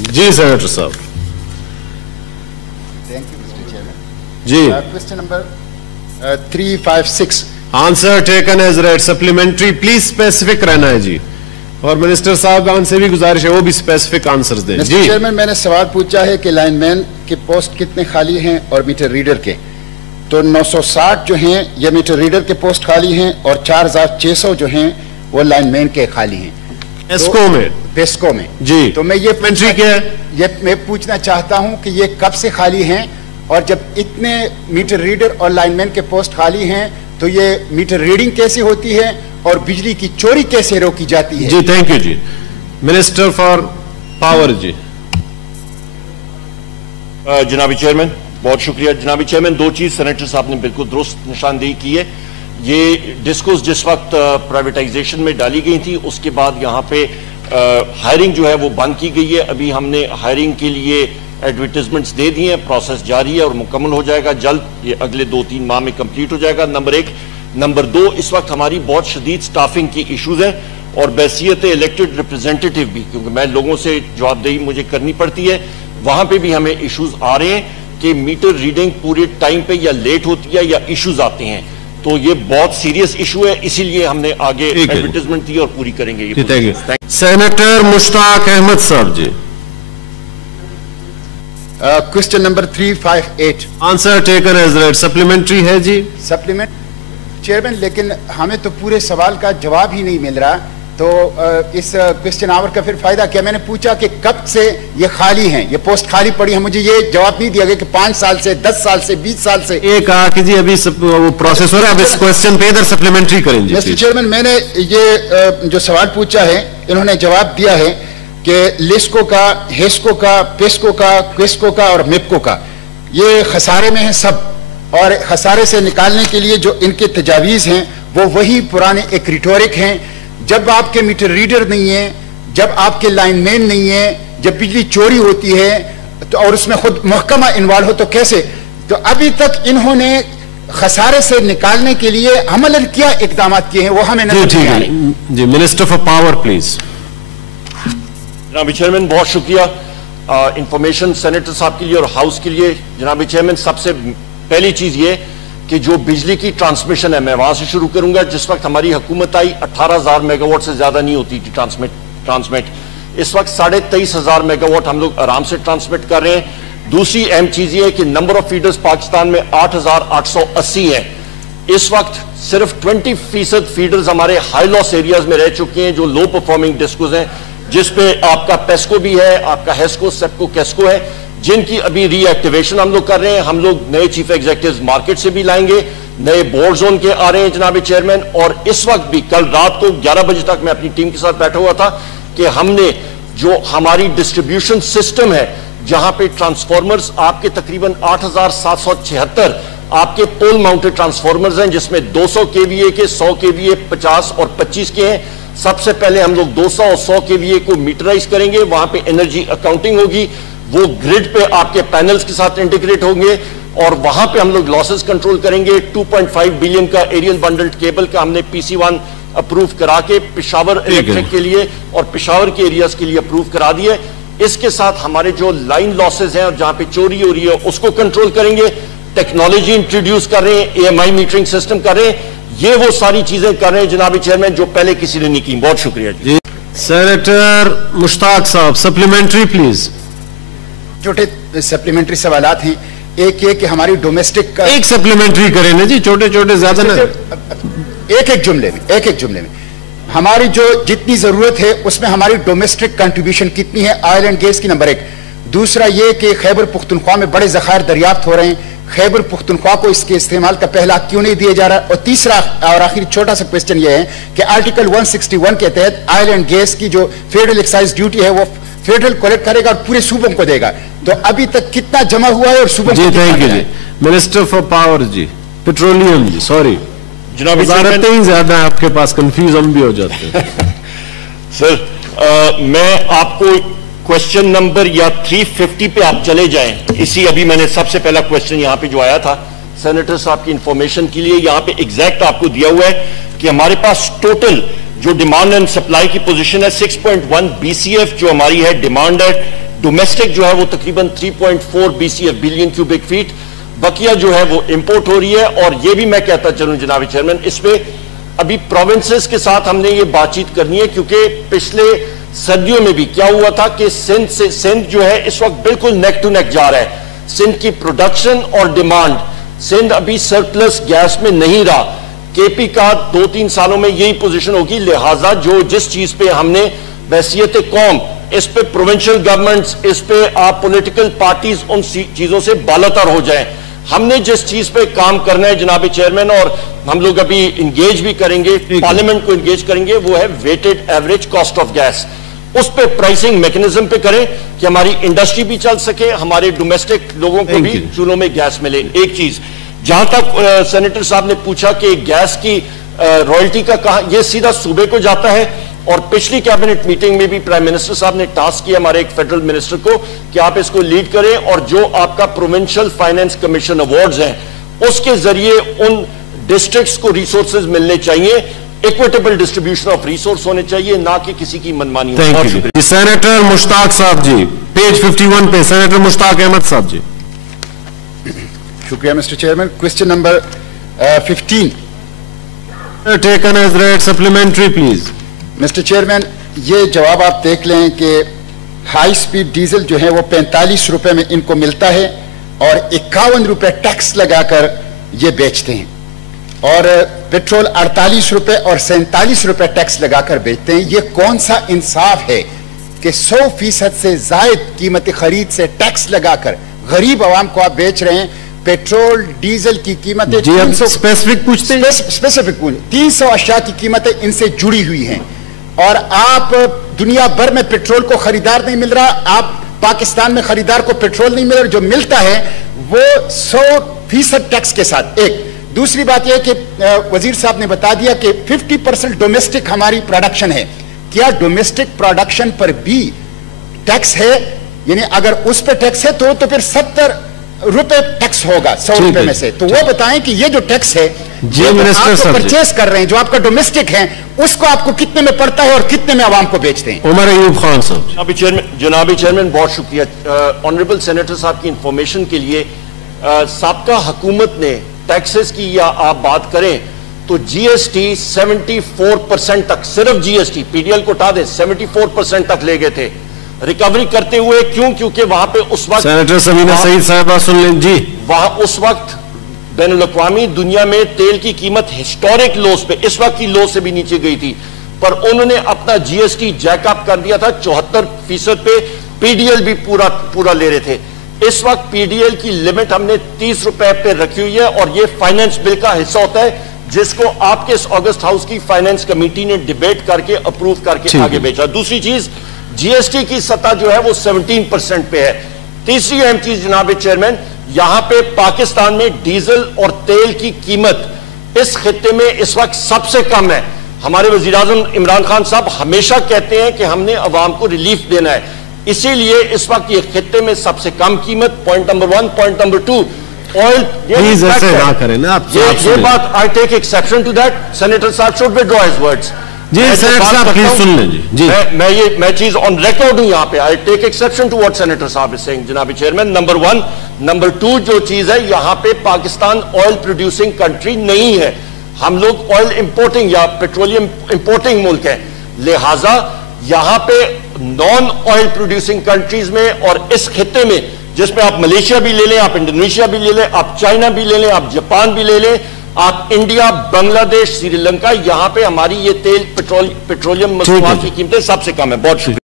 जी senator साहब। Thank you mister chairman. जी question number 356। Answer taken as read. Supplementary please specific रहना है जी, और मिनिस्टर साहब से भी गुजारिश है वो भी स्पेसिफिक आंसर्स दें। मिस्टर चेयरमैन, मैंने सवाल पूछा है कि लाइनमैन के पोस्ट कितने खाली हैं और मीटर रीडर के, तो 960 जो हैं ये मीटर रीडर के पोस्ट खाली हैं और 4600 जो हैं वो लाइनमैन के खाली हैं पेस्को में जी। तो मैं ये पूछना चाहता हूं कि ये कब से खाली हैं, और जब इतने मीटर रीडर और लाइनमैन के पोस्ट खाली हैं तो ये मीटर रीडिंग कैसे होती है और बिजली की चोरी कैसे रोकी जाती है? जी थैंक यू जी। मिनिस्टर फॉर पावर जी। जनाबी चेयरमैन बहुत शुक्रिया। जनाबी चेयरमैन, दो चीज सेनेटर साहब ने बिल्कुल दुरुस्त निशानदेही की है। ये डिस्कोस जिस वक्त प्राइवेटाइजेशन में डाली गई थी उसके बाद यहाँ पे हायरिंग जो है वो बंद की गई है। अभी हमने हायरिंग के लिए एडवर्टाइजमेंट्स दे दिए हैं, प्रोसेस जारी है और मुकम्मल हो जाएगा जल्द, ये अगले 2-3 माह में कंप्लीट हो जाएगा। नंबर 1। नंबर 2, इस वक्त हमारी बहुत शदीद स्टाफिंग की इश्यूज हैं और बैसियत इलेक्टेड रिप्रेजेंटेटिव भी, क्योंकि मैं लोगों से जवाबदेही मुझे करनी पड़ती है, वहां पे भी हमें इश्यूज आ रहे हैं कि मीटर रीडिंग पूरे टाइम पे या लेट होती है या इश्यूज आते हैं। तो ये बहुत सीरियस इशू है, इसीलिए हमने आगे एडवर्टाइजमेंट दी और पूरी करेंगे ये। सेनेटर मुश्ताक अहमद साहब जी। Question number 358। Answer taken as read. Supplementary है जी। सप्लीमेंट चेयरमैन, लेकिन हमें तो पूरे सवाल का जवाब ही नहीं मिल रहा, तो इस क्वेश्चन आवर का फिर फायदा क्या? मैंने पूछा कि कब से ये खाली हैं, ये पोस्ट खाली पड़ी है, मुझे ये जवाब नहीं दिया गया कि 5 साल से, 10 साल से, 20 साल से। ये कहा कि जी अभी वो प्रोसेस हो रहा है, अब इस क्वेश्चन पे इधर सप्लीमेंट्री करेंगे। मिस्टर चेयरमैन, मैंने ये जो सवाल पूछा है इन्होंने जवाब दिया है कि लिस्को का, हेस्को का, पेस्को का, क्वेस्को का और मिपको का ये खसारे में है सब, और खसारे से निकालने के लिए जो इनके तजावीज हैं वो वही पुराने एक रिटोरिक हैं। जब आपके मीटर रीडर नहीं है, जब आपके लाइनमैन नहीं है, जब बिजली चोरी होती है तो और उसमें खुद महकमा इन्वॉल्व हो तो कैसे? तो अभी तक इन्होंने खसारे से निकालने के लिए अमलन क्या इकदाम किए हैं वो हमें नजर नहीं आ रहे। जी मिनिस्टर फॉर पावर प्लीज। जनाब चेयरमैन बहुत शुक्रिया इंफॉर्मेशन सेनेटर साहब के लिए और हाउस के लिए। जनाब चेयरमैन, सबसे पहली चीज ये कि जो बिजली की ट्रांसमिशन है मैं वहां से शुरू करूंगा। जिस वक्त हमारी हुकूमत आई 18,000 मेगावाट से ज्यादा नहीं होती थी ट्रांसमिट। इस वक्त 23,500 मेगावाट हम लोग आराम से ट्रांसमिट कर रहे हैं। दूसरी अहम चीज ये है कि नंबर ऑफ फीडर्स पाकिस्तान में 8,880 है। इस वक्त सिर्फ 20% फीडर्स हमारे हाई लॉस एरियाज में रह चुके हैं जो लो परफॉर्मिंग डिस्कोज हैं, जिसपे आपका पेस्को भी है, आपका हेस्को, सेप्को, केस्को है, जिनकी अभी रीएक्टिवेशन हम लोग कर रहे हैं। हम लोग नए चीफ एग्जीक्यूटिव मार्केट से भी लाएंगे, नए बोर्ड जोन के आ रहे हैं जनाब चेयरमैन। और इस वक्त भी कल रात को 11 बजे तक मैं अपनी टीम के साथ बैठा हुआ था कि हमने जो हमारी डिस्ट्रीब्यूशन सिस्टम है जहां पे ट्रांसफॉर्मर्स आपके तकरीबन 8,776 आपके पोल माउंटेड ट्रांसफॉर्मर्स हैं, जिसमें 200 केवीए के, 100 केवीए, 50 और 25 के हैं। सबसे पहले हम लोग 200 और 100 केवीए को मीटराइज करेंगे, वहां पे एनर्जी अकाउंटिंग होगी, वो ग्रिड पे आपके पैनल्स के साथ इंटीग्रेट होंगे और वहां पे हम लोग लॉसेस कंट्रोल करेंगे। 2.5 बिलियन का एरियल बंडल्ड केबल का हमने PC1 अप्रूव करा के पेशावर इलेक्ट्रिक के लिए और पेशावर के एरियाज के लिए अप्रूव करा दिए। इसके साथ हमारे जो लाइन लॉसेज हैं और जहां पे चोरी हो रही है उसको कंट्रोल करेंगे। टेक्नोलॉजी इंट्रोड्यूस कर रहे हैं, AMI मीटरिंग सिस्टम कर रहे हैं। ये वो सारी चीजें कर रहे हैं जनाब चेयरमैन जो पहले किसी ने नहीं की। बहुत शुक्रिया जी। सेनेटर मुश्ताक साहब सप्लीमेंट्री प्लीज। छोटे सप्लीमेंट्री सवालात हैं। एक ये कि हमारी डोमेस्टिक का एक सप्लीमेंट्री करें ना जी, छोटे छोटे ज्यादा ना, एक जुमले में हमारी जो जितनी जरूरत है उसमें हमारी डोमेस्टिक कंट्रीब्यूशन कितनी है ऑयल एंड गैस की? नंबर 1। दूसरा ये कि खैबर पुख्तनख्वा में बड़े ज़खायर दरियाफ्त हो रहे हैं, खैबर पुख्तनख्वा को इसके इस्तेमाल का पहला क्यों नहीं दिया जा रहा? और तीसरा और आखिरी छोटा सा क्वेश्चन ये है कि आर्टिकल 161 के तहत ऑयल एंड गैस की जो फेडरल एक्साइज ड्यूटी है वो फेडरल कलेक्ट करेगा और पूरे सूबों को देगा, तो अभी तक कितना जमा हुआ है और सूबों को कितना देगा? मिनिस्टर फॉर पावर जी, पेट्रोलियम जी, सॉरी जनाब ही ज्यादा है आपके पास, कंफ्यूज हम भी हो जाते हैं। सर मैं आपको क्वेश्चन नंबर या 350 पे आप चले जाएं। इसी अभी मैंने सबसे पहला क्वेश्चन यहां पे जो आया था सेनेटर साहब की इंफॉर्मेशन के लिए, यहां पे एग्जैक्ट आपको दिया हुआ है कि हमारे पास टोटल जो डिमांड एंड सप्लाई की पोजीशन है 6.1 BCF जो हमारी है डिमांड है, डोमेस्टिक जो है वो तकरीबन 3.4 BCF बिलियन क्यूबिक फीट, बकिया जो है वो इंपोर्ट हो रही है। और ये भी मैं कहता चलूं जनाब चेयरमैन, इस पे अभी प्रोविंसेस के साथ हमने ये बातचीत करनी है, क्योंकि पिछले सर्दियों में भी क्या हुआ था कि सिंध जो है इस वक्त बिल्कुल नेक टू नेक जा रहा है। सिंध की प्रोडक्शन और डिमांड, सिंध अभी सरप्लस गैस में नहीं रहा। केपी का 2-3 सालों में यही पोजीशन होगी, लिहाजा जो जिस चीज पे हमने हैसियत कौम, इस पे प्रोविंशियल गवर्नमेंट्स, इस पे आप पॉलिटिकल पार्टीज उन चीजों से बालातर हो जाएं। हमने जिस चीज पे काम करना है जनाब चेयरमैन, और हम लोग अभी इंगेज भी करेंगे, पार्लियामेंट को इंगेज करेंगे, वो है weighted average cost of gas. उस पे प्राइसिंग मैकेनिज्म पे करें कि हमारी इंडस्ट्री भी चल सके, हमारे डोमेस्टिक लोगों को भी चूल्हों में गैस मिले। एक चीज जहां तक सेनेटर साहब ने पूछा कि गैस की रॉयल्टी का कहा, यह सीधा सूबे को जाता है। और पिछली कैबिनेट मीटिंग में भी प्राइम मिनिस्टर साहब ने टास्क किया हमारे एक फेडरल मिनिस्टर को कि आप इसको लीड करें, और जो आपका प्रोविंशियल फाइनेंस कमीशन अवार्ड्स हैं उसके जरिए उन डिस्ट्रिक्ट्स को रिसोर्सेज मिलने चाहिए, इक्विटेबल डिस्ट्रीब्यूशन ऑफ रिसोर्स होने चाहिए, ना कि किसी की मनमानी। सेनेटर मुश्ताक साहब जी, पेज 51 पे सेनेटर मुश्ताक अहमद साहब जी। शुक्रिया mister chairman. Question number 15 taken as read, supplementary please. Mister chairman, ये जवाब आप देख लें कि हाई स्पीड डीजल जो है वो 45 रुपए में इनको मिलता है और 51 रुपए टैक्स लगाकर ये बेचते हैं, और पेट्रोल 48 रुपए और 47 रुपए टैक्स लगाकर बेचते हैं। ये कौन सा इंसाफ है कि 100% से जायद कीमत खरीद से टैक्स लगाकर गरीब आवाम को आप बेच रहे हैं। पेट्रोल डीजल की कीमतें 300 स्पेसिफिक पूछते हैं, स्पेसिफिक 300 अशिया की कीमतें इनसे जुड़ी हुई हैं, और आप दुनिया भर में पेट्रोल को खरीदार नहीं मिल रहा, आप पाकिस्तान में खरीदार को पेट्रोल नहीं मिल रहा, जो मिलता है वो 100% टैक्स के साथ। एक दूसरी बात यह कि वजीर साहब ने बता दिया कि 50% डोमेस्टिक हमारी प्रोडक्शन है। क्या डोमेस्टिक प्रोडक्शन पर भी टैक्स है? यानी अगर उस पर टैक्स है तो फिर 70 रुपए टैक्स होगा 100 रुपए में से। तो वो बताएं कि ये जो टैक्स है जो आप परचेस कर रहे हैं, जो आपका डोमेस्टिक है, उसको आपको कितने में पड़ता है और कितने में आवाम को बेचते हैं? उमर अयूब खान साहब। जनाब चेयरमैन बहुत शुक्रिया ऑनरेबल सेनेटर साहब की इंफॉर्मेशन के लिए। साबका हुकूमत ने टैक्सेस की या आप बात करें तो जीएसटी 74% तक, सिर्फ जीएसटी पीडीएल को उठा दे 74% तक ले गए थे रिकवरी करते हुए। क्यों? क्योंकि वहां पे उस वक्त सेनेटर सबीना सईद साहब सुन लें जी, वहां उस वक्त बैनुल-अक़वामी दुनिया में तेल की कीमत हिस्टोरिक लोस पे, इस वक्त की लो से भी नीचे गई थी, पर उन्होंने अपना जीएसटी जैकअप कर दिया था 74% पे। पीडीएल भी पूरा ले रहे थे। इस वक्त पीडीएल की लिमिट हमने 30 रुपए पे रखी हुई है, और ये फाइनेंस बिल का हिस्सा होता है जिसको आपके इस अगस्त हाउस की फाइनेंस कमेटी ने डिबेट करके अप्रूव करके आगे भेजा। दूसरी चीज, जीएसटी की सतह जो है वो 17% पे है। तीसरी अहम चीज जनाब चेयरमैन, यहां पे पाकिस्तान में डीजल और तेल की कीमत इस खित्ते में इस वक्त सबसे कम है। हमारे वजीर आजम इमरान खान साहब हमेशा कहते हैं कि हमने अवाम को रिलीफ देना है, इसीलिए इस वक्त ये खित्ते में सबसे कम कीमत। Point number 1। Point number 2, oil. ना करें ना आप, ये बात I take exception to that. Senator साहब शुड विथड्रॉ हिज वर्ड्स। जी सेनेटर साहब प्लीज सुन लें जी। मैं चीज ऑन रिकॉर्ड हूं यहां पे। I take exception to what senator साहब इज सेइंग जनाब चेयरमैन। नंबर 1। नंबर 2 जो चीज है, यहां पे पाकिस्तान ऑयल प्रोड्यूसिंग कंट्री नहीं है, हम लोग ऑयल इंपोर्टिंग या पेट्रोलियम इंपोर्टिंग मुल्क है। लिहाजा यहां पे नॉन ऑयल प्रोड्यूसिंग कंट्रीज में और इस खित्ते में, जिसमें आप मलेशिया भी ले लें, आप इंडोनेशिया भी ले लें, आप चाइना भी ले लें, आप जापान भी ले लें, आप इंडिया, बांग्लादेश, श्रीलंका, यहां पे हमारी ये तेल पेट्रोलियम मसनूआत की कीमतें सबसे कम है। बहुत शुक्रिया।